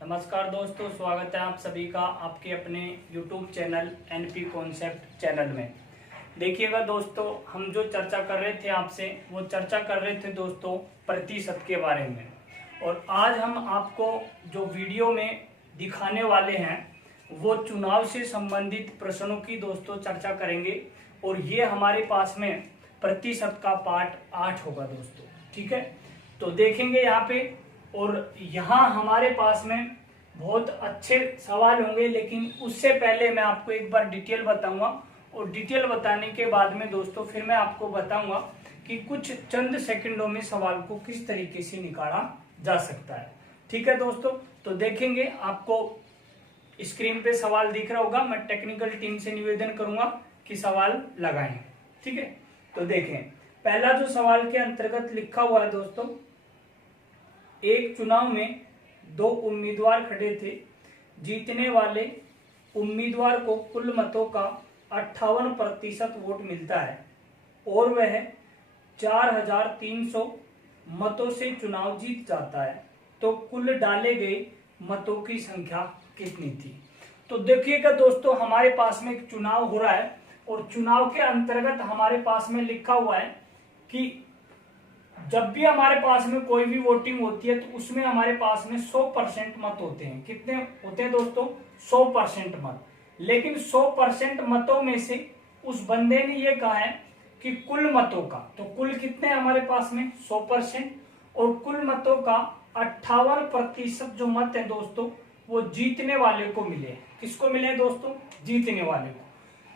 नमस्कार दोस्तों, स्वागत है आप सभी का आपके अपने YouTube channel NP concept channel में। देखिएगा दोस्तों, हम जो चर्चा कर रहे थे आपसे वो चर्चा कर रहे थे दोस्तों प्रतिशत के बारे में। और आज हम आपको जो वीडियो में दिखाने वाले हैं वो चुनाव से संबंधित प्रश्नों की दोस्तों चर्चा करेंगे। और ये हमारे पास में प्रतिशत का पार्ट 8 होगा दोस्तों। ठीक है, तो देखेंगे यहाँ पे। और यहाँ हमारे पास में बहुत अच्छे सवाल होंगे, लेकिन उससे पहले मैं आपको एक बार डिटेल बताऊंगा। और डिटेल बताने के बाद में दोस्तों फिर मैं आपको बताऊंगा कि कुछ चंद सेकंडों में सवाल को किस तरीके से निकाला जा सकता है। ठीक है दोस्तों, तो देखेंगे आपको स्क्रीन पे सवाल दिख रहा होगा। मैं टेक्निकल टीम से निवेदन करूंगा कि सवाल लगाएं। ठीक है, तो देखें पहला जो सवाल के अंतर्गत लिखा हुआ है दोस्तों, एक चुनाव में 2 उम्मीदवार खड़े थे। जीतने वाले उम्मीदवार को कुल मतों का 58% वोट मिलता है और वह 4300 मतों से चुनाव जीत जाता है। तो कुल डाले गए मतों की संख्या कितनी थी? तो देखिएगा दोस्तों, हमारे पास में एक चुनाव हो रहा है और चुनाव के अंतर्गत हमारे पास में लिखा हुआ है कि जब भी हमारे पास में कोई भी वोटिंग होती है तो उसमें हमारे पास में 100% मत होते हैं। कितने होते हैं दोस्तों? 100% मत। लेकिन 100% मतों में से उस बंदे ने ये कहा है कि कुल मतों का, तो कुल कितने हमारे पास में 100%, और कुल मतों का 58% जो मत है दोस्तों वो जीतने वाले को मिले। किसको मिले दोस्तों? जीतने वाले को।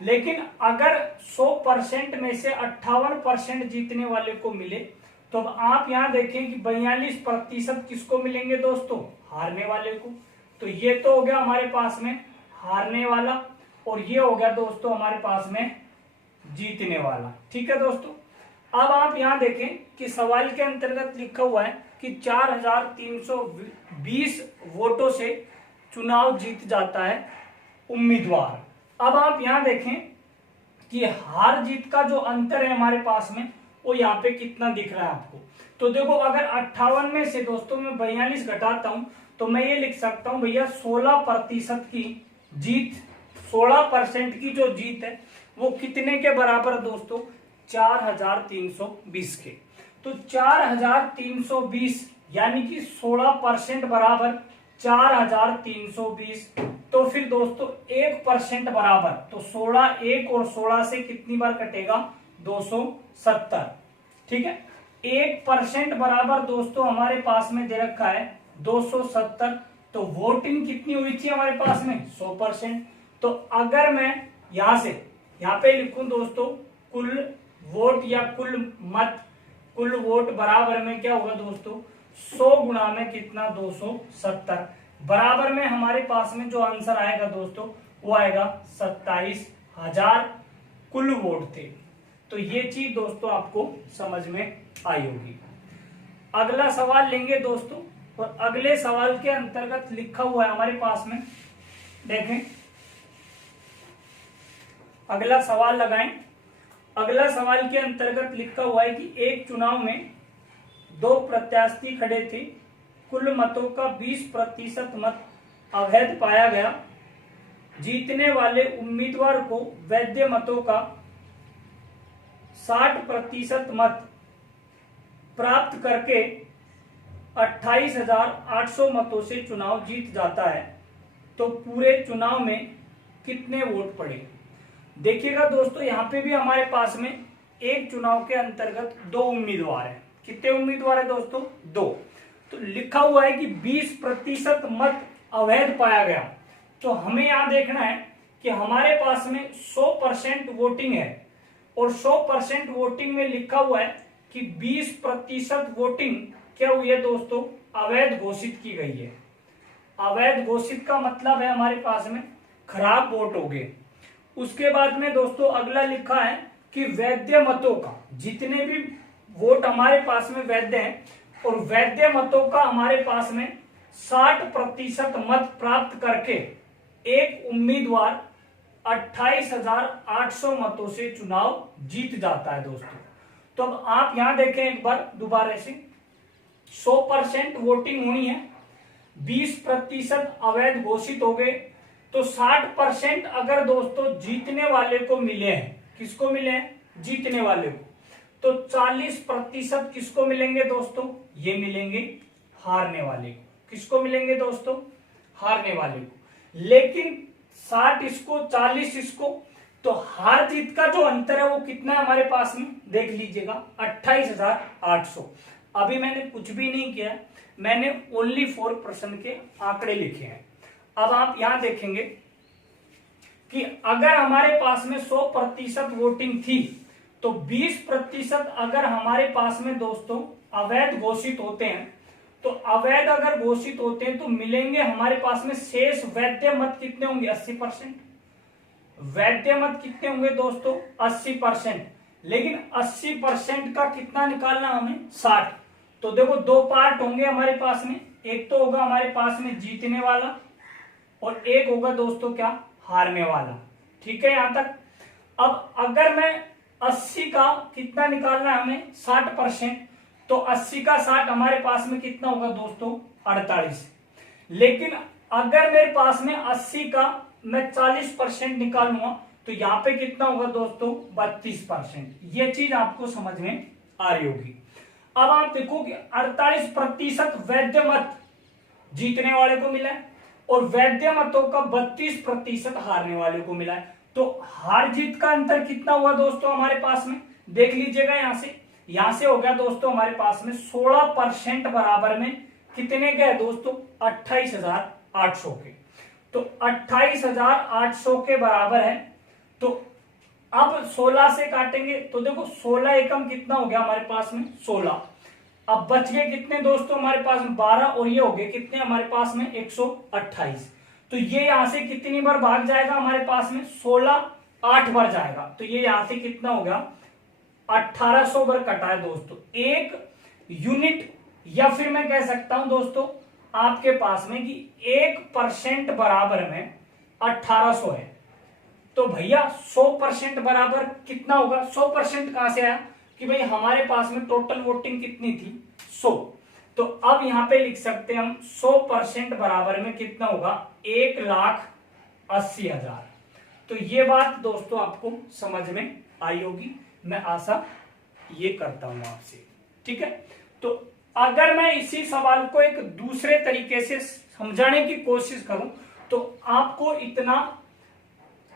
लेकिन अगर 100% में से 58% जीतने वाले को मिले तो अब आप यहां देखें कि 42% किसको मिलेंगे दोस्तों? हारने वाले को। तो ये तो हो गया हमारे पास में हारने वाला, और ये हो गया दोस्तों हमारे पास में जीतने वाला। ठीक है दोस्तों, अब आप यहां देखें कि सवाल के अंतर्गत लिखा हुआ है कि 4320 वोटों से चुनाव जीत जाता है उम्मीदवार। अब आप यहां देखें कि हार जीत का जो अंतर है हमारे पास में वो यहाँ पे कितना दिख रहा है आपको। तो देखो, अगर 58 में से दोस्तों मैं 42 घटाता हूं तो मैं ये लिख सकता हूं भैया 16% की जीत, 16% की जो जीत है वो कितने के बराबर दोस्तों? 4320 के। तो 4320 यानी कि 16% बराबर 4320। तो फिर दोस्तों 1% बराबर, तो 16 1 और 16 से कितनी बार कटेगा? 270। ठीक है, 1% बराबर दोस्तों हमारे पास में दे रखा है 270। तो वोटिंग कितनी हुई थी हमारे पास में? 100%। तो अगर मैं यहां पे लिखूं दोस्तों कुल वोट या कुल मत, कुल वोट बराबर में क्या होगा दोस्तों? 100 गुणा में कितना? 270। बराबर में हमारे पास में जो आंसर आएगा दोस्तों वो आएगा 27,000 कुल वोट थे। तो ये चीज दोस्तों आपको समझ में आई होगी। अगला सवाल लेंगे दोस्तों, और अगले सवाल के अंतर्गत लिखा हुआ है हमारे पास में, देखें अगला सवाल लगाएं। अगला सवाल के अंतर्गत लिखा हुआ है कि एक चुनाव में 2 प्रत्याशी खड़े थे। कुल मतों का 20% मत अवैध पाया गया। जीतने वाले उम्मीदवार को वैध मतों का 60% मत प्राप्त करके 28,800 मतों से चुनाव जीत जाता है। तो पूरे चुनाव में कितने वोट पड़े? देखिएगा दोस्तों, यहाँ पे भी हमारे पास में एक चुनाव के अंतर्गत 2 उम्मीदवार हैं। कितने उम्मीदवार है दोस्तों? 2। तो लिखा हुआ है कि 20% मत अवैध पाया गया। तो हमें यहां देखना है कि हमारे पास में 100% वोटिंग है, और 100% वोटिंग में लिखा हुआ है कि 20% वोटिंग क्या हुई है दोस्तों? अवैध घोषित की गई है। अवैध घोषित का मतलब है हमारे पास में खराब वोट हो गए। उसके बाद में दोस्तों अगला लिखा है कि वैध मतों का, जितने भी वोट हमारे पास में वैध हैं, और वैध मतों का हमारे पास में 60% मत प्राप्त करके एक उम्मीदवार 28,800 मतों से चुनाव जीत जाता है दोस्तों। तो अब आप यहां देखें एक बार दोबारा से, 100% वोटिंग हुई है, 20% अवैध घोषित हो गए, तो 60% अगर दोस्तों जीतने वाले को मिले हैं, किसको मिले हैं? जीतने वाले को, तो 40% किसको मिलेंगे दोस्तों? ये मिलेंगे हारने वाले को। किसको मिलेंगे दोस्तों? हारने वाले को। लेकिन 60 इसको, 40 इसको, तो हार जीत का जो अंतर है वो कितना है हमारे पास में? देख लीजिएगा 28,800। अभी मैंने कुछ भी नहीं किया, मैंने ओनली 4% के आंकड़े लिखे हैं। अब आप यहां देखेंगे कि अगर हमारे पास में 100% वोटिंग थी, तो 20% अगर हमारे पास में दोस्तों अवैध घोषित होते हैं, तो अवैध अगर घोषित होते हैं तो मिलेंगे हमारे पास में शेष वैध मत कितने होंगे? 80%। वैध मत कितने होंगे दोस्तों? 80%। लेकिन 80% का कितना निकालना हमें? 60। तो देखो दो पार्ट होंगे हमारे पास में, एक तो होगा हमारे पास में जीतने वाला और एक होगा दोस्तों क्या? हारने वाला। ठीक है यहां तक। अब अगर मैं 80 का कितना निकालना है हमें? 60%, तो 80 का 60 हमारे पास में कितना होगा दोस्तों? 48। लेकिन अगर मेरे पास में 80 का मैं 40% निकालूंगा, तो यहां पे कितना होगा दोस्तों? 32%। ये चीज आपको समझ में आ रही होगी। अब आप देखो कि 48% वैध मत जीतने वाले को मिला है और वैध मतों का 32% हारने वाले को मिला है। तो हार जीत का अंतर कितना हुआ दोस्तों हमारे पास में? देख लीजिएगा यहां से हो गया दोस्तों हमारे पास में 16% बराबर में कितने के है दोस्तों? 28,800 के। तो 28,800 के बराबर है। तो अब 16 से काटेंगे तो देखो 16 एकम कितना हो गया हमारे पास में? 16। अब बच गए कितने दोस्तों हमारे पास में? 12। और ये हो गए कितने हमारे पास में? 128। तो ये यहां से कितनी बार भाग जाएगा हमारे पास में? 16 8 बार जाएगा। तो ये यहां से कितना हो गया? 1800 बार कटा है दोस्तों। एक यूनिट, या फिर मैं कह सकता हूं दोस्तों आपके पास में कि 1% बराबर में 1800 है। तो भैया 100% बराबर कितना होगा? 100% कहां से आया कि भाई हमारे पास में टोटल वोटिंग कितनी थी? 100। तो अब यहां पे लिख सकते हैं हम 100% बराबर में कितना होगा? 1,80,000। तो ये बात दोस्तों आपको समझ में आई होगी, मैं आशा ये करता हूं आपसे। ठीक है, तो अगर मैं इसी सवाल को एक दूसरे तरीके से समझाने की कोशिश करूं तो आपको इतना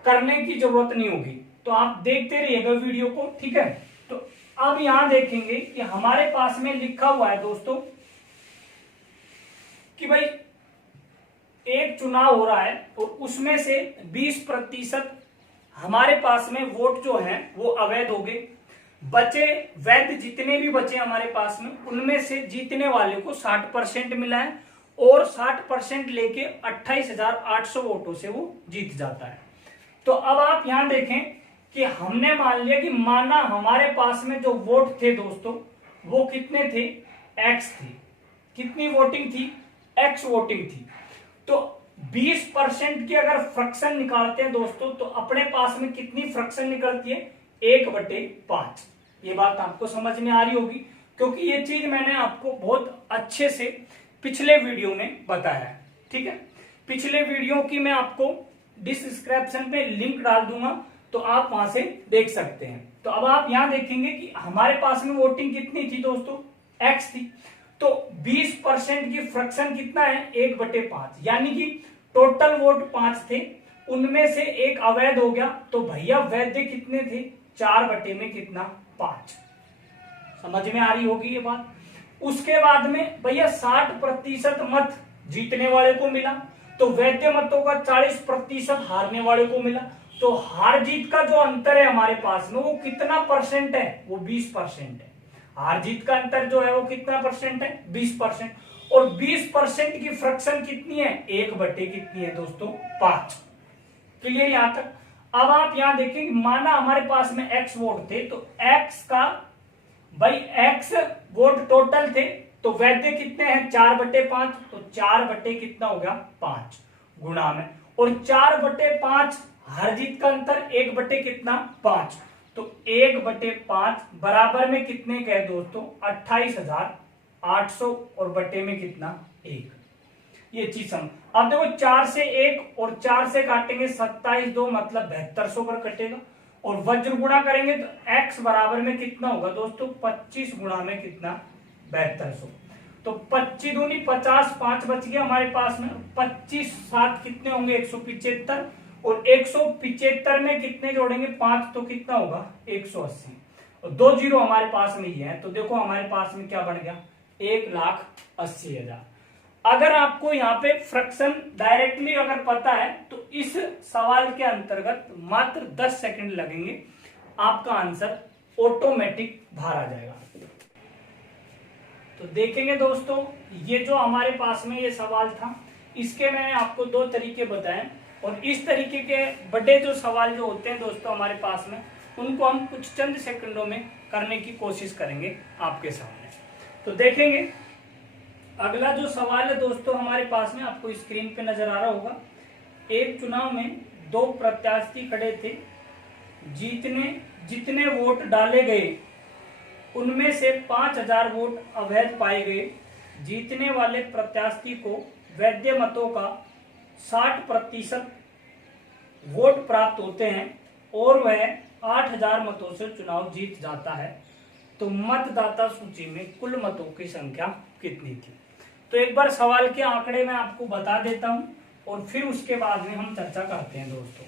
करने की जरूरत नहीं होगी, तो आप देखते रहिएगा वीडियो को। ठीक है, तो अब यहां देखेंगे कि हमारे पास में लिखा हुआ है दोस्तों कि भाई एक चुनाव हो रहा है और उसमें से 20% हमारे पास में वोट जो है वो अवैध हो गए। बचे वैध जितने भी बचे हमारे पास में, उनमें से जीतने वाले को 60% मिला है और 60% लेके 28,800 वोटों से वो जीत जाता है। तो अब आप यहां देखें कि हमने मान लिया कि माना हमारे पास में जो वोट थे दोस्तों वो कितने थे? एक्स थे। कितनी वोटिंग थी? एक्स वोटिंग थी। तो 20% की अगर फ्रैक्शन निकालते हैं दोस्तों तो अपने पास में कितनी फ्रैक्शन निकलती है? 1/5। ये बात आपको समझ में आ रही होगी, क्योंकि ये चीज मैंने आपको बहुत अच्छे से पिछले वीडियो में बताया है। ठीक है, पिछले वीडियो की मैं आपको डिस्क्रिप्शन पे लिंक डाल दूंगा, तो आप वहां से देख सकते हैं। तो अब आप यहां देखेंगे कि हमारे पास में वोटिंग कितनी थी दोस्तों? एक्स थी। तो 20% की फ्रैक्शन कितना है? 1/5, यानी कि टोटल वोट 5 थे, उनमें से एक अवैध हो गया। तो भैया वैध कितने थे? 4/5। समझ में आ रही होगी ये बात। उसके बाद में भैया 60% मत जीतने वाले को मिला, तो वैध मतों का 40% हारने वाले को मिला। तो हार जीत का जो अंतर है हमारे पास में वो कितना परसेंट है? वो 20% है। हार जीत का अंतर जो है वो कितना परसेंट है? 20%। और 20% की फ्रैक्शन कितनी है? 1/5 क्लियर यहां तक। अब आप यहां देखें, माना हमारे पास में एक्स वोट थे, तो एक्स का भाई एक्स वोट टोटल थे, तो वैध कितने हैं? 4/5। तो 4 कितना हो गया? 5 गुणा में, और 4/5 हर जीत का अंतर 1/5। तो 1/5 बराबर में कितने कहे दोस्तों? 28,800 और बटे में कितना? 1। ये चीज सम। अब देखो 4 से 1 और 4 से काटेंगे 27 2 मतलब 7200 पर कटेगा, और वज्र गुणा करेंगे तो x बराबर में कितना होगा दोस्तों 25 गुणा में कितना 7200। तो 25 दूनी 50, 5 बच गया हमारे पास में, 25 7 कितने होंगे 175, और 175 में कितने जोड़ेंगे 5 तो कितना होगा 180, और 2 जीरो हमारे पास में ही है, तो देखो हमारे पास में क्या बन गया 1,80,000। अगर आपको यहाँ पे फ्रैक्शन डायरेक्टली अगर पता है तो इस सवाल के अंतर्गत मात्र 10 सेकंड लगेंगे, आपका आंसर ऑटोमेटिक बाहर आ जाएगा। तो देखेंगे दोस्तों, ये जो हमारे पास में ये सवाल था, इसके मैंने आपको 2 तरीके बताए, और इस तरीके के बड़े जो सवाल जो होते हैं दोस्तों हमारे पास में, उनको हम कुछ चंद सेकंडों में करने की कोशिश करेंगे आपके सामने। तो देखेंगे अगला जो सवाल है दोस्तों हमारे पास में, आपको स्क्रीन पे नजर आ रहा होगा। एक चुनाव में 2 प्रत्याशी खड़े थे, जितने वोट डाले गए उनमें से 5000 वोट अवैध पाए गए। जीतने वाले प्रत्याशी को वैध मतों का 60% वोट प्राप्त होते हैं और वह 8000 मतों से चुनाव जीत जाता है। तो मतदाता सूची में कुल मतों की संख्या कितनी थी? तो एक बार सवाल के आंकड़े मैं आपको बता देता हूं और फिर उसके बाद में हम चर्चा करते हैं दोस्तों।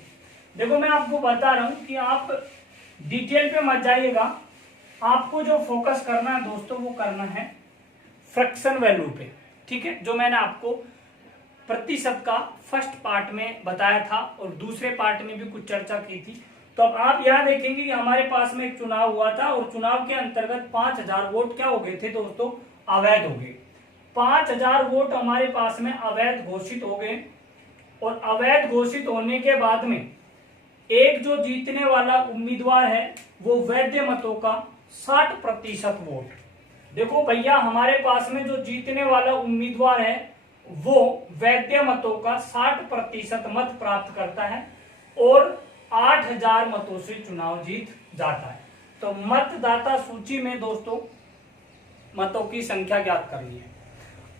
देखो मैं आपको बता रहा हूं कि आप डिटेल पे मत जाइएगा, आपको जो फोकस करना है दोस्तों वो करना है फ्रैक्शन वैल्यू पे, ठीक है, जो मैंने आपको प्रतिशत का फर्स्ट पार्ट में बताया था और दूसरे पार्ट में भी कुछ चर्चा की थी। तो अब आप यहाँ देखेंगे कि हमारे पास में एक चुनाव हुआ था और चुनाव के अंतर्गत 5000 वोट क्या हो गए थे दोस्तों अवैध हो गए। 5000 वोट हमारे पास में अवैध घोषित हो गए, और अवैध घोषित होने के बाद में एक जो जीतने वाला उम्मीदवार है वो वैध मतों का 60% वोट। देखो भैया हमारे पास में जो जीतने वाला उम्मीदवार है वो वैध मतों का 60% मत प्राप्त करता है और 8000 मतों से चुनाव जीत जाता है। तो मतदाता सूची में दोस्तों मतों की संख्या ज्ञात करनी है।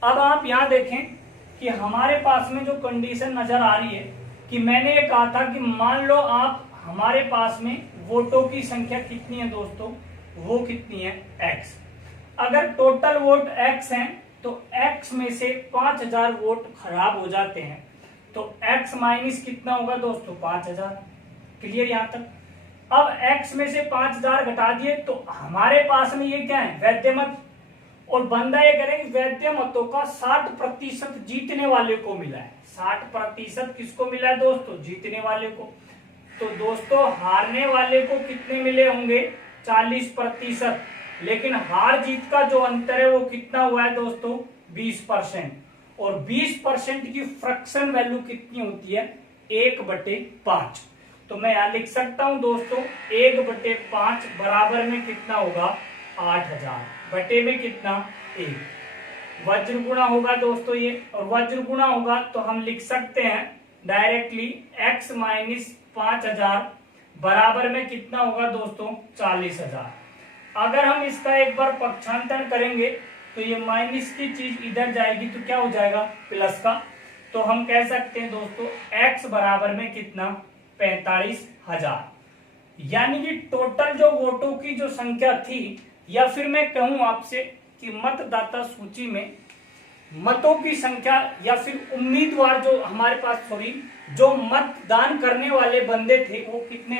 अब आप यहां देखें कि हमारे पास में जो कंडीशन नजर आ रही है कि मैंने ये कहा था कि मान लो आप हमारे पास में वोटों की संख्या कितनी है दोस्तों, वो कितनी है x। अगर टोटल वोट x हैं तो x में से 5000 वोट खराब हो जाते हैं, तो x माइनस कितना होगा दोस्तों 5000। क्लियर यहां तक? अब x में से 5000 घटा दिए तो हमारे पास में ये क्या है वैध मत, और बंदा ये करेंगे वैध मतों का 60% जीतने वाले को मिला है। 60% किसको मिला है दोस्तों? जीतने वाले को। तो दोस्तों हारने वाले को कितने मिले होंगे? 40%। लेकिन हार जीत का जो अंतर है वो कितना हुआ है दोस्तों? 20%। और 20% की फ्रैक्शन वैल्यू कितनी होती है? 1/5। तो मैं यहां लिख सकता हूं दोस्तों 1/5 बराबर में कितना होगा? 8000 बटे में कितना? 1। वज्र गुणा होगा दोस्तों ये, और वज्र गुणा होगा तो हम लिख सकते हैं डायरेक्टली x माइनस 5000 बराबर में कितना होगा दोस्तों? 40000। अगर हम इसका एक बार पक्षांतर करेंगे तो ये माइनस की चीज इधर जाएगी तो क्या हो जाएगा? प्लस का। तो हम कह सकते हैं दोस्तों x बराबर में कितना? 45,000। यानी कि टोटल जो वोटों की जो संख्या थी, या फिर मैं कहूं आपसे कि मतदाता सूची में मतों की संख्या या फिर उम्मीदवार जो हमारे पास जो मतदान करने वाले बंदे थे वो कितने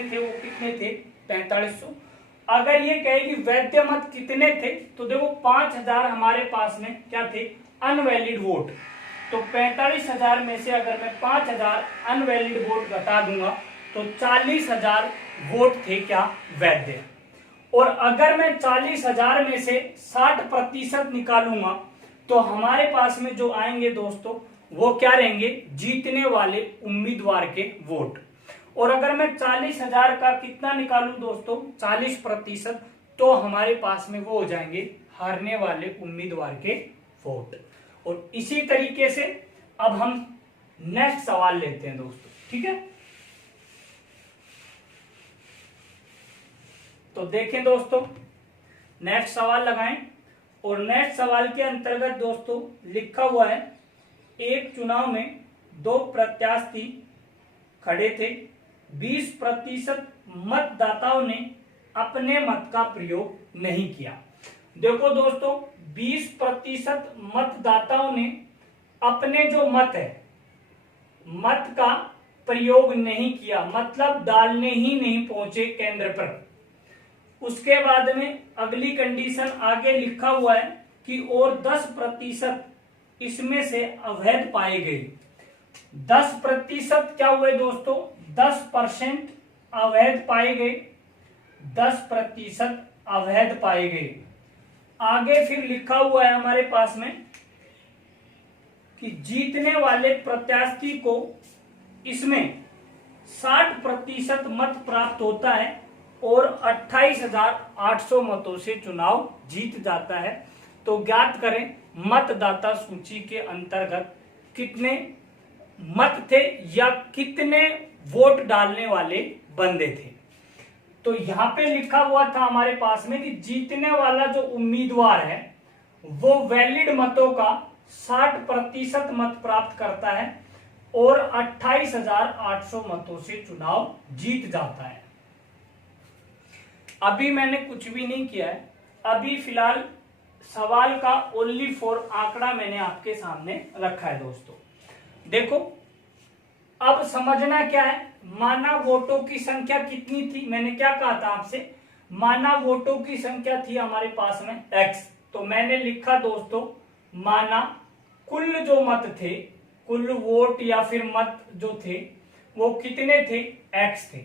थे? 4500। अगर ये कहे कि वैध मत कितने थे तो देखो 5000 हमारे पास में क्या थे? Invalid vote. तो 45,000 में से अगर मैं 5000 अनवैलिड वोट घटा दूंगा तो 40,000 वोट थे क्या? वैध। और अगर मैं 40,000 में से 60% निकालूंगा तो हमारे पास में जो आएंगे दोस्तों वो क्या रहेंगे? जीतने वाले उम्मीदवार के वोट। और अगर मैं 40,000 का कितना निकालूं दोस्तों? 40%, तो हमारे पास में वो हो जाएंगे हारने वाले उम्मीदवार के वोट। और इसी तरीके से अब हम नेक्स्ट सवाल लेते हैं दोस्तों, ठीक है? तो देखें दोस्तों, नेक्स्ट सवाल लगाएं, और नेक्स्ट सवाल के अंतर्गत दोस्तों लिखा हुआ है एक चुनाव में 2 प्रत्याशी खड़े थे। 20% मतदाताओं ने अपने मत का प्रयोग नहीं किया। देखो दोस्तों, 20% मतदाताओं ने अपने जो मत है, मत का प्रयोग नहीं किया, मतलब डालने ही नहीं पहुंचे केंद्र पर। उसके बाद में अगली कंडीशन आगे लिखा हुआ है कि और 10% इसमें से अवैध पाए गए। 10% क्या हुए दोस्तों? 10% अवैध पाए गए। 10% अवैध पाए गए। आगे फिर लिखा हुआ है हमारे पास में कि जीतने वाले प्रत्याशी को इसमें 60% मत प्राप्त होता है और 28,800 मतों से चुनाव जीत जाता है। तो ज्ञात करें मतदाता सूची के अंतर्गत कितने मत थे या कितने वोट डालने वाले बंदे थे। तो यहां पे लिखा हुआ था हमारे पास में कि जीतने वाला जो उम्मीदवार है वो वैलिड मतों का 60% मत प्राप्त करता है और 28,800 मतों से चुनाव जीत जाता है। अभी मैंने कुछ भी नहीं किया है, अभी फिलहाल सवाल का ओनली फॉर आंकड़ा मैंने आपके सामने रखा है। दोस्तों देखो, अब समझना क्या है, माना वोटों की संख्या कितनी थी। मैंने क्या कहा था आपसे, माना वोटों की संख्या थी हमारे पास में x। तो मैंने लिखा दोस्तों, माना कुल जो मत थे, कुल वोट या फिर मत जो थे वो कितने थे? x थे।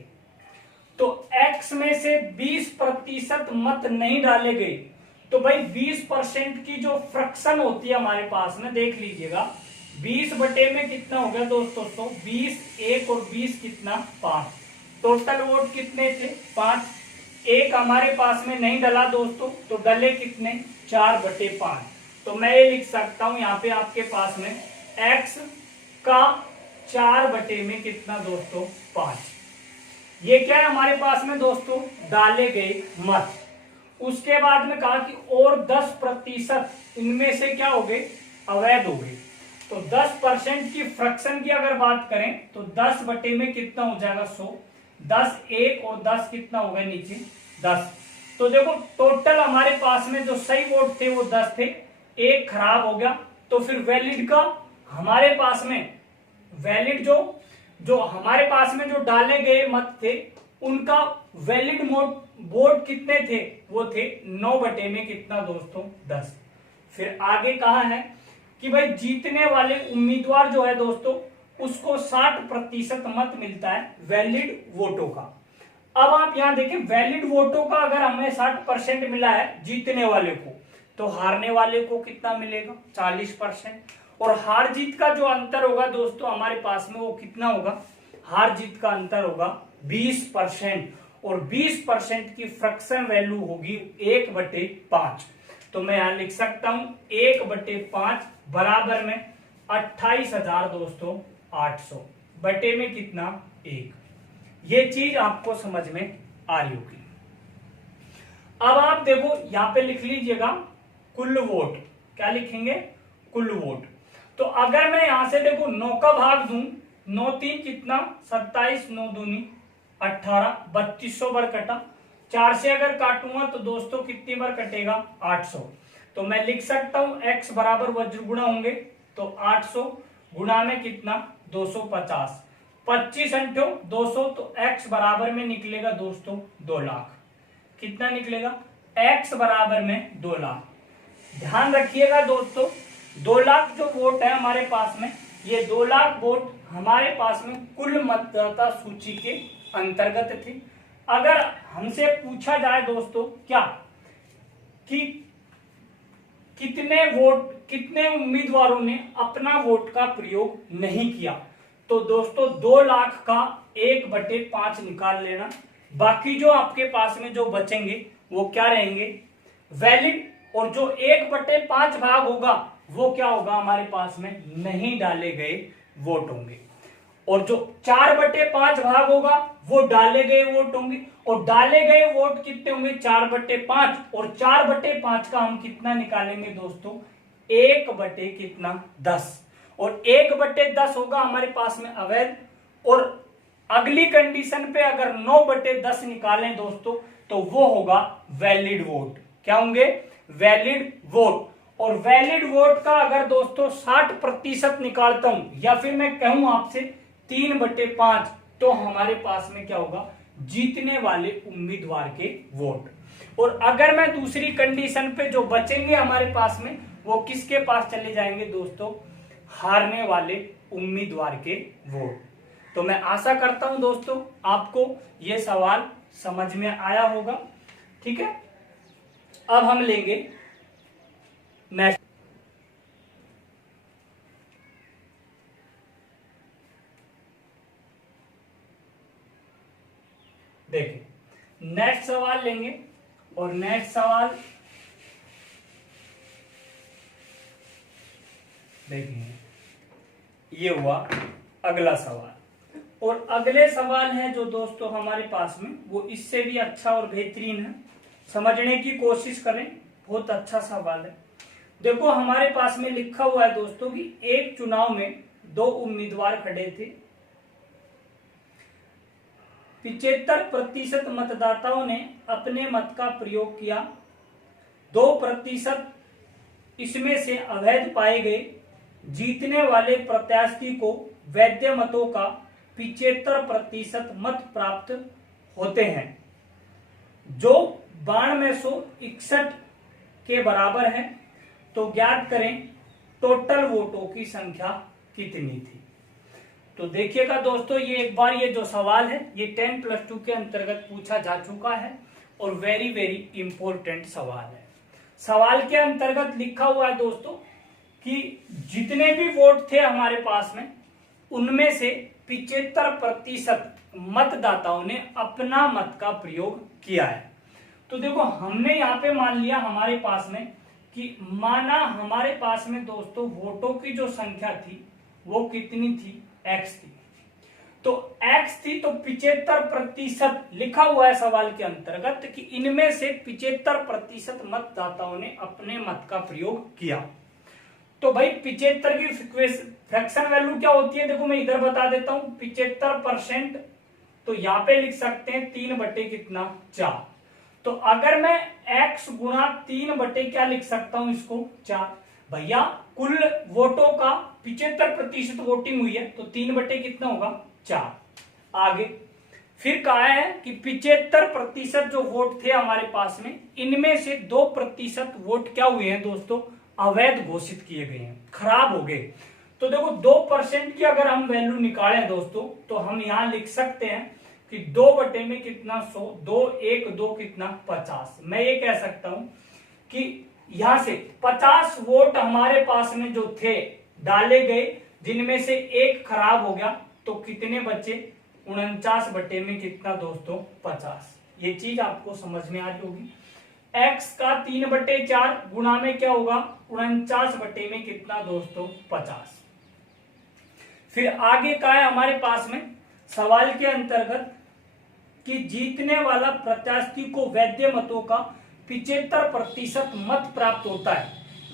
तो x में से 20% मत नहीं डाले गए। तो भाई 20% की जो फ्रैक्शन होती है हमारे पास में, देख लीजिएगा, 20 बटे में कितना हो गया दोस्तों? तो 20, 1 और 20 कितना? 5। टोटल वोट कितने थे? 5। एक हमारे पास में नहीं डला दोस्तों, तो डले कितने? 4/5। तो मैं ये लिख सकता हूं यहाँ पे आपके पास में x का 4 बटे में कितना दोस्तों? 5। ये क्या है हमारे पास में दोस्तों? डाले गए मत। उसके बाद में कहा कि और 10% इनमें से क्या हो गए? अवैध हो गए। तो 10% की फ्रैक्शन की अगर बात करें तो 10 बटे में कितना हो जाएगा? 100। 10, 1 और 10 कितना हो गया नीचे? 10। तो देखो टोटल हमारे पास में जो सही वोट थे वो 10 थे, एक खराब हो गया। तो फिर वैलिड का हमारे पास में वैलिड जो हमारे पास में जो डाले गए मत थे उनका वैलिड वोट कितने थे? वो थे 9 बटे में कितना दोस्तों? 10। फिर आगे कहा है कि भाई जीतने वाले उम्मीदवार जो है दोस्तों उसको 60% मत मिलता है वैलिड वोटों का। अब आप यहां देखें, वैलिड वोटों का अगर हमें 60% मिला है जीतने वाले को, तो हारने वाले को कितना मिलेगा? 40%। और हार जीत का जो अंतर होगा दोस्तों हमारे पास में वो कितना होगा? हार जीत का अंतर होगा 20%। और 20% की फ्रैक्शन वैल्यू होगी 1/5। तो मैं यहां लिख सकता हूं 1/5 बराबर में 28,000 दोस्तों 800 बटे में कितना? 1। ये चीज आपको समझ में आ रही होगी। अब आप देखो यहां पे लिख लीजिएगा कुल वोट। क्या लिखेंगे? कुल वोट। तो अगर मैं यहां से देखो 9 का भाग दूं, 9 3 कितना? 27, 9 दूनी 18, 3200 बार कटा। 4 से अगर काटूंगा तो दोस्तों कितनी बार कटेगा? 800। तो मैं लिख सकता हूं x बराबर वज्र गुणा होंगे, तो 800 गुणा में कितना? 250। 25 अंठो 200, तो x बराबर में निकलेगा दोस्तों 2 लाख। कितना निकलेगा? x बराबर में 2 लाख। ध्यान रखिएगा दोस्तों, 2 लाख जो वोट है हमारे पास में, ये 2 लाख वोट हमारे पास में कुल मतदाता सूची के अंतर्गत थे। अगर हमसे पूछा जाए दोस्तों क्या कि कितने उम्मीदवारों ने अपना वोट का प्रयोग नहीं किया, तो दोस्तों 2 लाख का 1/5 निकाल लेना। बाकी जो आपके पास में जो बचेंगे वो क्या रहेंगे? वैलिड। और जो 1/5 भाग होगा वो क्या होगा? हमारे पास में नहीं डाले गए वोट होंगे। और जो 4/5 भाग होगा वो डाले गए वोट होंगे। और डाले गए वोट कितने होंगे? 4/5। और 4/5 का हम कितना निकालेंगे दोस्तों? 1/10। और 1/10 होगा हमारे पास में अवैध। और अगली कंडीशन पे अगर 9/10 निकालें दोस्तों तो वो होगा वैलिड वोट। क्या होंगे? Valid vote. और वैलिड वोट का अगर दोस्तों 60% निकालता हूं या फिर मैं कहूं आपसे 3/5, तो हमारे पास में क्या होगा? जीतने वाले उम्मीदवार के वोट। और अगर मैं दूसरी कंडीशन पे जो बचेंगे हमारे पास में वो किसके पास चले जाएंगे दोस्तों? हारने वाले उम्मीदवार के वोट। तो मैं आशा करता हूं दोस्तों आपको ये सवाल समझ में आया होगा। ठीक है, अब हम लेंगे नेक्स्ट। देखिए नेक्स्ट सवाल लेंगे और नेक्स्ट सवाल देखिए ये हुआ अगला सवाल। और अगले सवाल है जो दोस्तों हमारे पास में वो इससे भी अच्छा और बेहतरीन है, समझने की कोशिश करें, बहुत अच्छा सवाल है। देखो हमारे पास में लिखा हुआ है दोस्तों कि एक चुनाव में 2 उम्मीदवार खड़े थे, 75% मतदाताओं ने अपने मत का प्रयोग किया, 2% इसमें से अवैध पाए गए। जीतने वाले प्रत्याशी को वैध मतों का 75% मत प्राप्त होते हैं, जो 9261 के बराबर है। तो ज्ञात करें टोटल वोटों की संख्या कितनी थी। तो देखिएगा दोस्तों ये एक बार ये जो सवाल है ये 10+2 के अंतर्गत पूछा जा चुका है और वेरी वेरी इंपॉर्टेंट सवाल है। सवाल के अंतर्गत लिखा हुआ है दोस्तों कि जितने भी वोट थे हमारे पास में उनमें से 75% मतदाताओं ने अपना मत का प्रयोग किया है। तो देखो हमने यहाँ पे मान लिया हमारे पास में कि माना हमारे पास में दोस्तों वोटों की जो संख्या थी वो कितनी थी? x थी। तो x थी तो 75% लिखा हुआ है सवाल के अंतर्गत कि इनमें से 75% मतदाताओं ने अपने मत का प्रयोग किया। तो भाई 75 की फ्रैक्शन वैल्यू क्या होती है? देखो मैं इधर बता देता हूं 75%, तो यहां पे लिख सकते हैं 3/4। तो अगर मैं x गुणा 3 क्या लिख सकता हूं इसको? 4। भैया कुल वोटों का 75% वोटिंग हुई है तो 3 कितना होगा? 4। आगे फिर कहा है कि 75% जो वोट थे हमारे पास में इनमें से 2% वोट क्या हुए हैं दोस्तों? अवैध घोषित किए गए हैं, खराब हो गए। तो देखो 2% की अगर हम वैल्यू निकालें दोस्तों तो हम यहां लिख सकते हैं कि 2 में कितना? 100, 2 1 2 कितना? 50। मैं ये कह सकता हूं कि यहां से 50 वोट हमारे पास में जो थे डाले गए, जिनमें से एक खराब हो गया, तो कितने बचे? 49 में कितना दोस्तों? 50। ये चीज आपको समझ में आ रही होगी। x का 3/4 गुणा में क्या होगा? 49 में कितना दोस्तों? 50। फिर आगे का है हमारे पास में सवाल के अंतर्गत कि जीतने वाला प्रत्याशी को वैध मतों का 75% मत प्राप्त होता है।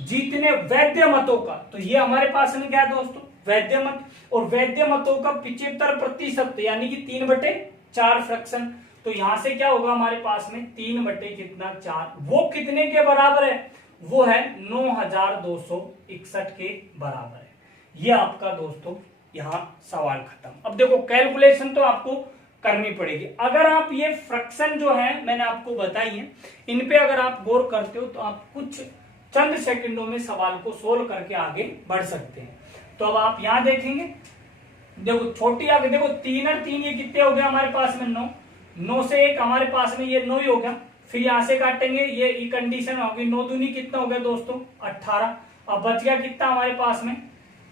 जीतने वैध मतों का, तो ये हमारे पास में क्या है दोस्तों? वैध मत। और वैध मतों का 75% यानी कि 3/4 फ्रैक्शन। तो यहां से क्या होगा हमारे पास में? 3/4। वो कितने के बराबर है? वो है 9261 के बराबर है। ये आपका दोस्तों यहां सवाल खत्म। अब देखो कैलकुलेशन तो आपको करनी पड़ेगी। अगर आप ये फ्रैक्शन जो है मैंने आपको बताई है, इन पे अगर आप गौर करते हो तो आप कुछ चंद सेकंडों में सवाल को सोल्व करके आगे बढ़ सकते हैं। तो अब आप यहां देखेंगे, देखो छोटी आगे देखो 3 और 3 ये कितने हो गए हमारे पास में? 9। 9 से 1 हमारे पास में ये 9 ही हो गया। फिर यहां से काटेंगे, ये कंडीशन होगी 9 दूनी कितना हो गया दोस्तों? 18। अब बच गया कितना हमारे पास में?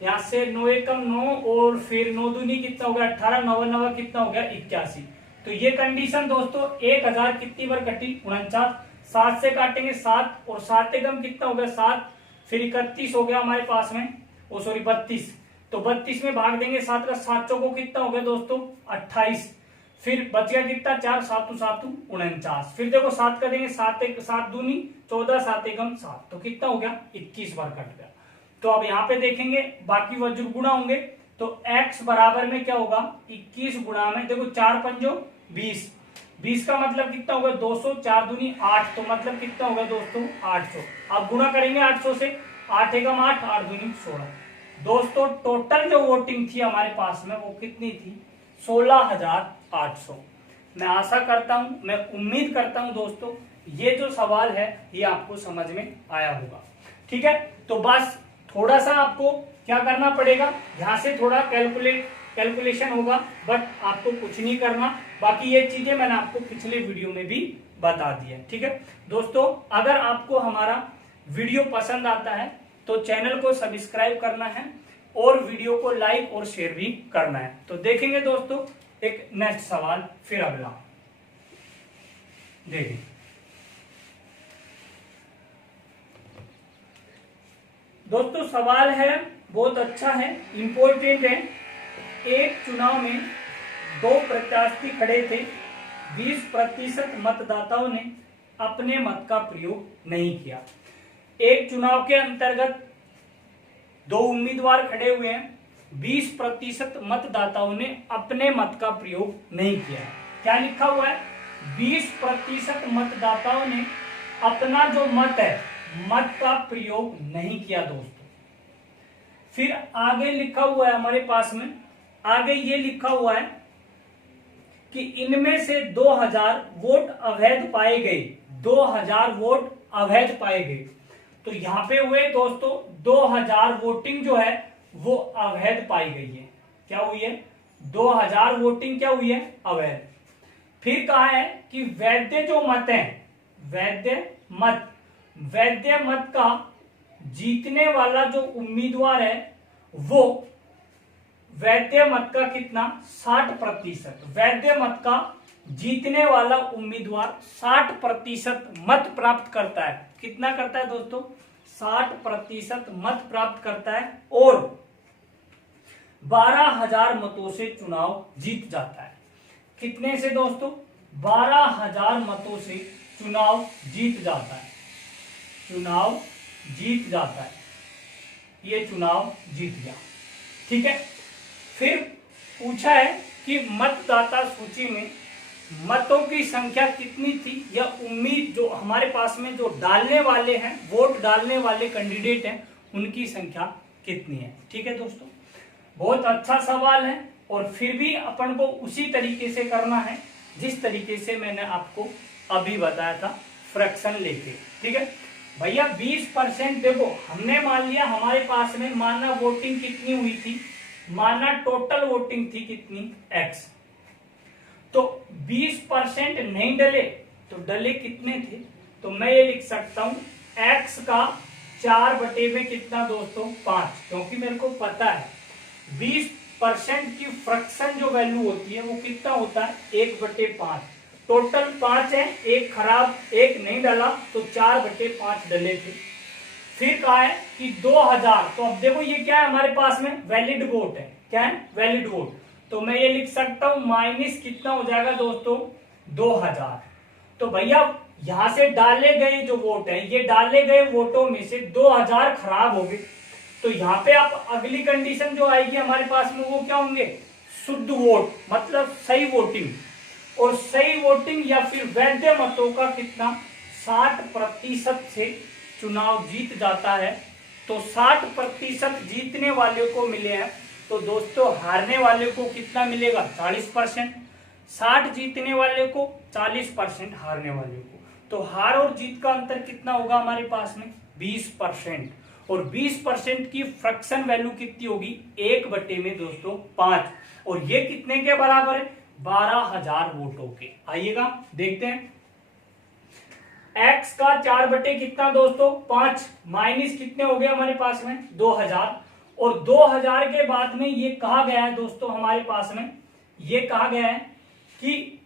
यहां से 9 एकम 9 और फिर 9 दूनी कितना हो गया? 18। 9 9 कितना हो गया? 81। तो ये कंडीशन दोस्तों 1000 कितनी बार कटी? 49। 7 से काटेंगे 7 और 7 एकम कितना हो गया? 7। फिर 31 हो गया हमारे पास में, ओ सॉरी 32। तो 32 में भाग देंगे 7 का, 7 चौको कितना हो गया दोस्तों? 28। फिर बच गया कितना? 4। 7 7 49। फिर देखो 7 का देंगे 7 दूनी 14, 7 एकम 7। तो कितना हो गया? 21 बार कट गया। तो अब यहाँ पे देखेंगे बाकी वज्र गुणा होंगे, तो x बराबर में क्या होगा 21 गुणा में, देखो 4 पंजो 20, 20 का मतलब कितना होगा 200, 4 दूनी 8, तो मतलब कितना होगा दोस्तों 800। अब गुणा करेंगे 800 से, 8 एकम 8, 8 दूनी 16। दोस्तों टोटल जो वोटिंग थी हमारे पास में वो कितनी थी 16,800। मैं आशा करता हूं, मैं उम्मीद करता हूं दोस्तों ये जो सवाल है ये आपको समझ में आया होगा। ठीक है, तो बस थोड़ा सा आपको क्या करना पड़ेगा, यहाँ से थोड़ा कैलकुलेशन होगा, बट आपको कुछ नहीं करना, बाकी ये चीजें मैंने आपको पिछले वीडियो में भी बता दी है। ठीक है दोस्तों, अगर आपको हमारा वीडियो पसंद आता है तो चैनल को सब्सक्राइब करना है और वीडियो को लाइक और शेयर भी करना है। तो देखेंगे दोस्तों एक नेक्स्ट सवाल, फिर अगला देखिए। दोस्तों सवाल है बहुत अच्छा है, इंपॉर्टेंट है। एक चुनाव में 2 प्रत्याशी खड़े थे, 20% मतदाताओं ने अपने मत का प्रयोग नहीं किया। एक चुनाव के अंतर्गत 2 उम्मीदवार खड़े हुए हैं, 20% मतदाताओं ने अपने मत का प्रयोग नहीं किया। क्या लिखा हुआ है 20% मतदाताओं ने अपना जो मत है मत का प्रयोग नहीं किया दोस्तों। फिर आगे लिखा हुआ है हमारे पास में, आगे ये लिखा हुआ है कि इनमें से 2000 वोट अवैध पाए गए, 2000 वोट अवैध पाए गए। तो यहां पे हुए दोस्तों 2000 वोटिंग जो है वो अवैध पाई गई है। क्या हुई है 2000 वोटिंग क्या हुई है अवैध। फिर कहा है कि वैध जो मत है, वैध मत का जीतने वाला जो उम्मीदवार है वो वैध मत का कितना 60%, वैध मत का जीतने वाला उम्मीदवार 60% मत प्राप्त करता है। कितना करता है दोस्तों 60% मत प्राप्त करता है और 12,000 मतों से चुनाव जीत जाता है। कितने से दोस्तों 12,000 मतों से चुनाव जीत जाता है, चुनाव जीत जाता है, ये चुनाव जीत गया। ठीक है, फिर पूछा है कि मतदाता सूची में मतों की संख्या कितनी थी, या उम्मीद जो हमारे पास में जो डालने वाले हैं, वोट डालने वाले कैंडिडेट हैं उनकी संख्या कितनी है। ठीक है दोस्तों, बहुत अच्छा सवाल है और फिर भी अपन को उसी तरीके से करना है जिस तरीके से मैंने आपको अभी बताया था फ्रैक्शन लेके। ठीक है भैया 20% देखो हमने मान लिया हमारे पास में, माना वोटिंग कितनी हुई थी, माना टोटल वोटिंग थी कितनी x, तो 20% नहीं डले तो डले कितने थे, तो मैं ये लिख सकता हूं x का 4 बटे में कितना दोस्तों 5, क्योंकि मेरे को पता है 20% की फ्रैक्शन जो वैल्यू होती है वो कितना होता है 1/5। टोटल 5 है, एक खराब, एक नहीं डाला, तो 4/5 डले थे। फिर कहा है कि 2000, तो अब देखो ये क्या है हमारे पास में वैलिड वोट है, क्या है वैलिड वोट, तो मैं ये लिख सकता हूं माइनस कितना हो जाएगा दोस्तों 2000। तो भैया यहां से डाले गए जो वोट है, ये डाले गए वोटों में से 2000 खराब हो गए, तो यहाँ पे आप अगली कंडीशन जो आएगी हमारे पास में वो क्या होंगे शुद्ध वोट, मतलब सही वोटिंग, और सही वोटिंग या फिर वैध मतों का कितना 60% से चुनाव जीत जाता है। तो 60% जीतने वाले को मिले हैं, तो दोस्तों हारने वाले को कितना मिलेगा 40%, 60 जीतने वाले को 40% हारने वाले को, तो हार और जीत का अंतर कितना होगा हमारे पास में 20%, और 20% की फ्रैक्शन वैल्यू कितनी होगी 1 में दोस्तों 5, और ये कितने के बराबर है 12,000 वोटों के। आइएगा देखते हैं x का 4 बटे कितना दोस्तों 5, माइनस कितने हो गए हमारे पास में 2000, और 2000 के बाद में ये कहा गया है दोस्तों हमारे पास में, ये कहा गया है कि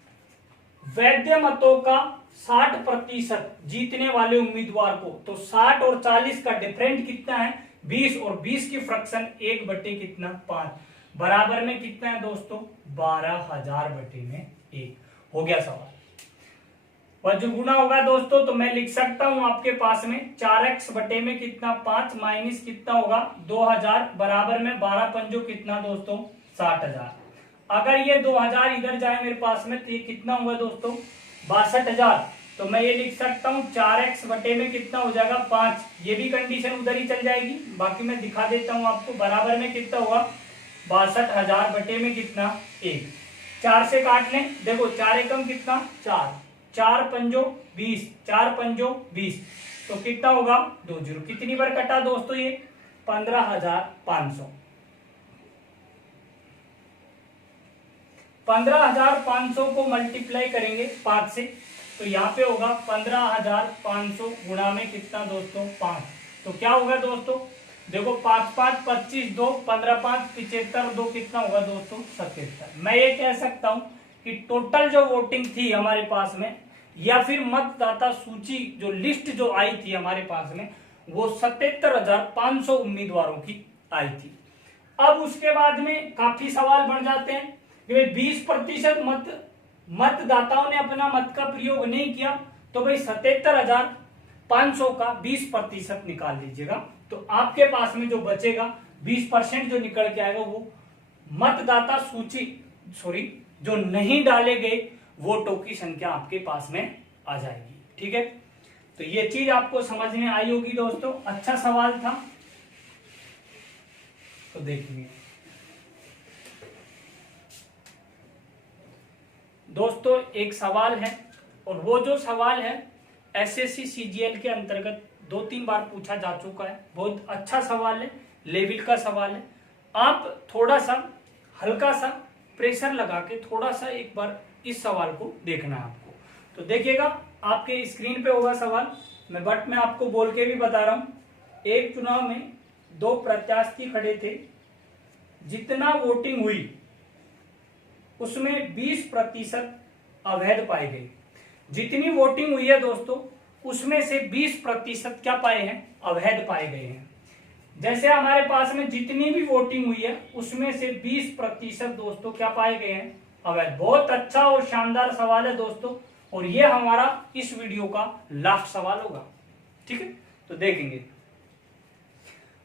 वैध मतों का 60% जीतने वाले उम्मीदवार को, तो 60 और 40 का डिफरेंट कितना है 20, और 20 की फ्रैक्शन 1 बटे कितना 5, बराबर में कितना है दोस्तों 12,000 बटे में 1। हो गया सवाल। वह जो गुना होगा दोस्तों तो मैं लिख सकता हूं आपके पास में 4x बटे में कितना 5 माइनस कितना होगा 2000 बराबर में 12 पंजो कितना दोस्तों 60,000। अगर ये 2000 इधर जाए मेरे पास में तो ये कितना होगा दोस्तों 62,000। तो मैं ये लिख सकता हूँ 4x बटे में कितना हो जाएगा 5, ये भी कंडीशन उधर ही चल जाएगी। बाकी मैं दिखा देता हूँ आपको, बराबर में कितना होगा 62,000 बटे में कितना 1, 4 से काट लें, देखो 4 एकम कितना 4, 4 पंजो 20, 4 पंजो 20, तो कितना होगा 20। कितनी बार कटा दोस्तों ये 15,500। 15,500 को मल्टीप्लाई करेंगे 5 से तो यहाँ पे होगा 15,500 गुणा में कितना दोस्तों 5, तो क्या होगा दोस्तों देखो 5 5 25 2 15 5 75 2 कितना होगा दोस्तों 77। मैं ये कह सकता हूं कि टोटल जो वोटिंग थी हमारे पास में या फिर मतदाता सूची जो लिस्ट जो आई थी हमारे पास में वो 77,500 उम्मीदवारों की आई थी। अब उसके बाद में काफी सवाल बढ़ जाते हैं कि 20% मतदाताओं ने अपना मत का प्रयोग नहीं किया, तो भाई 77,500 का 20% निकाल लीजिएगा, तो आपके पास में जो बचेगा 20% जो निकल के आएगा वो मतदाता सूची जो नहीं डाले गए वोटों की संख्या आपके पास में आ जाएगी। ठीक है, तो ये चीज आपको समझ में आई होगी दोस्तों। अच्छा सवाल था, तो देखिए दोस्तों एक सवाल है, और वो जो सवाल है एसएससी सीजीएल के अंतर्गत 2-3 बार पूछा जा चुका है। बहुत अच्छा सवाल है, लेवल का सवाल है। आप थोड़ा सा हल्का सा प्रेशर लगा के थोड़ा सा एक बार इस सवाल को देखना है आपको। तो देखिएगा आपके स्क्रीन पे होगा सवाल, मैं आपको बोल के भी बता रहा हूं। एक चुनाव में 2 प्रत्याशी खड़े थे, जितना वोटिंग हुई उसमें 20% अवैध पाए गए। जितनी वोटिंग हुई है दोस्तों उसमें से 20% क्या पाए हैं अवैध पाए गए हैं। जैसे हमारे पास में जितनी भी वोटिंग हुई है उसमें से 20% दोस्तों क्या पाए गए हैं अवैध। बहुत अच्छा और शानदार सवाल है दोस्तों, और ये हमारा इस वीडियो का लास्ट सवाल होगा। ठीक है, तो देखेंगे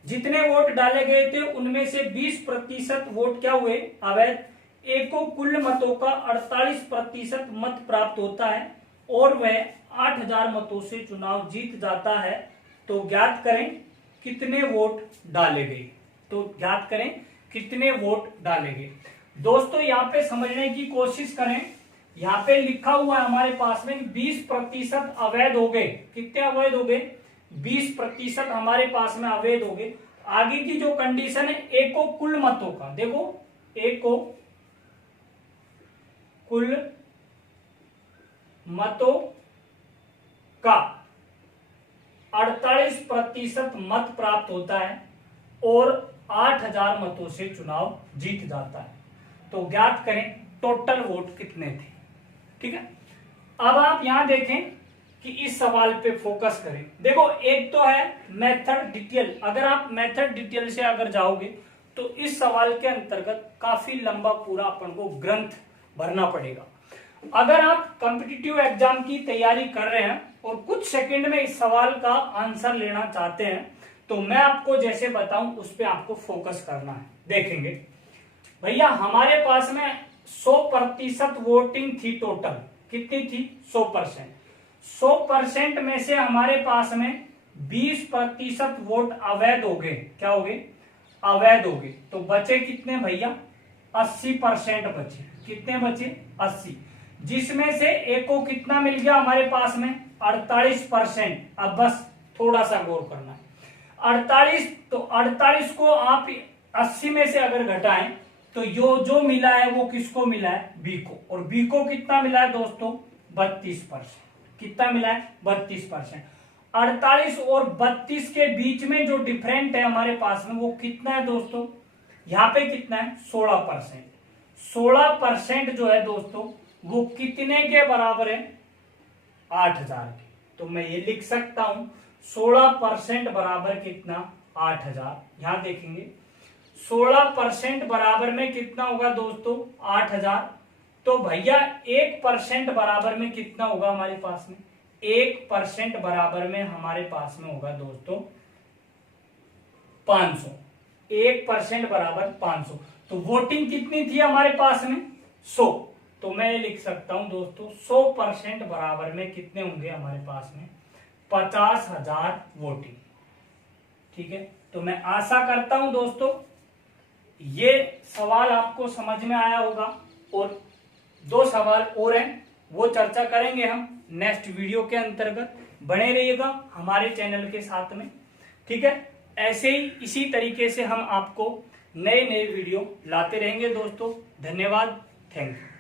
जितने वोट डाले गए थे उनमें से 20% वोट क्या हुए अवैध। एक को कुल मतों का 48% मत प्राप्त होता है और वह 8,000 मतों से चुनाव जीत जाता है, तो ज्ञात करें कितने वोट डाले गए। तो ज्ञात करें कितने वोट डाले गए। दोस्तों यहाँ पे समझने की कोशिश करें, यहाँ पे लिखा हुआ है हमारे पास में 20% अवैध हो गए। कितने अवैध हो गए 20% हमारे पास में अवैध हो गए। आगे की जो कंडीशन है एक को कुल मतों का, देखो एक को कुल मतों का 48% मत प्राप्त होता है और 8,000 मतों से चुनाव जीत जाता है, तो ज्ञात करें टोटल वोट कितने थे। ठीक है, अब आप यहां देखें कि इस सवाल पे फोकस करें। देखो एक तो है मेथड डिटेल, अगर आप मेथड डिटेल से अगर जाओगे तो इस सवाल के अंतर्गत काफी लंबा पूरा अपन को ग्रंथ भरना पड़ेगा। अगर आप कॉम्पिटिटिव एग्जाम की तैयारी कर रहे हैं और कुछ सेकंड में इस सवाल का आंसर लेना चाहते हैं तो मैं आपको जैसे बताऊं उस पे आपको फोकस करना है। देखेंगे भैया हमारे पास में 100% वोटिंग थी, टोटल कितनी थी 100%। 100% में से हमारे पास में 20% वोट अवैध हो गए। क्या हो गए अवैध हो गए, तो बचे कितने भैया 80% बचे। कितने बचे 80, जिसमें से एक को कितना मिल गया हमारे पास में 48%। अब बस थोड़ा सा गौर करना है 48, तो 48 को आप 80 में से अगर घटाएं तो जो मिला है वो किसको मिला है बी को, और बी को कितना मिला है दोस्तों 32%। कितना मिला है 32%। 48 और 32 के बीच में जो डिफरेंट है हमारे पास में वो कितना है दोस्तों, यहां पे कितना है 16%। 16% जो है दोस्तों वो कितने के बराबर है 8,000 के, तो मैं ये लिख सकता हूं 16% बराबर कितना 8,000। यहां देखेंगे 16% बराबर में कितना होगा दोस्तों 8,000, तो भैया 1% बराबर में कितना होगा हमारे पास में? 1% बराबर में हमारे पास में होगा दोस्तों 500। 1% बराबर 500। तो वोटिंग कितनी थी हमारे पास में? 100। तो मैं लिख सकता हूं दोस्तों 100% बराबर में कितने होंगे हमारे पास में? 50,000 वोटिंग। ठीक है, तो मैं आशा करता हूं दोस्तों ये सवाल आपको समझ में आया होगा, और 2 सवाल और हैं वो चर्चा करेंगे हम नेक्स्ट वीडियो के अंतर्गत। बने रहिएगा हमारे चैनल के साथ में। ठीक है, ऐसे ही इसी तरीके से हम आपको नए नए वीडियो लाते रहेंगे दोस्तों। धन्यवाद, थैंक यू।